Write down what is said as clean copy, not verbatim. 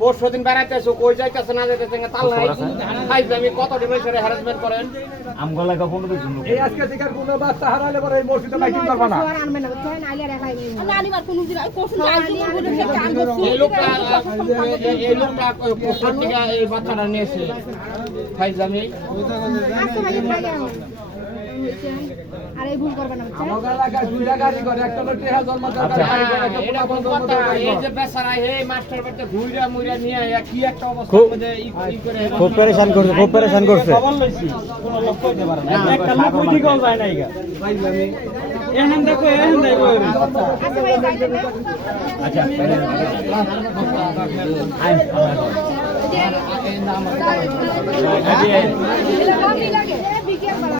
পরশুদিন বেড়াইতেছো কই যাইতেছে না যাইতেছে তাল নাই আমি কত ডিমেশনে হ্যারাসমেন্ট করেন আমগলা কা 15 জন এই আজকে থেকে কোনো বাচ্চা হারালে পরে এই মসজিদে মাইকিং করবা না এই লোকটা পোস্টার থেকে এই বাচ্চাটা নিয়েছে ফাইজলামি আর এই ভুল করবে না আমাদের এলাকায় দুইটা গাড়ি করে একটা লোক টেহা জন্মদার গাড়ি করে একটা এটা কোন কথা এই যে বেচারা এই মাস্টার বাচ্চা ঘুইরা মুইরা নিয়ে কি একটা অবস্থা মধ্যে ই করে খুব পরেশান করছে খবর লইছি কোন লোক কইতে পারে না একটা লোক কইতে কোন যায় না ইগা ফাইজলামি এহেন দেখো আচ্ছা ভাই যাইতেন না আচ্ছা লাগে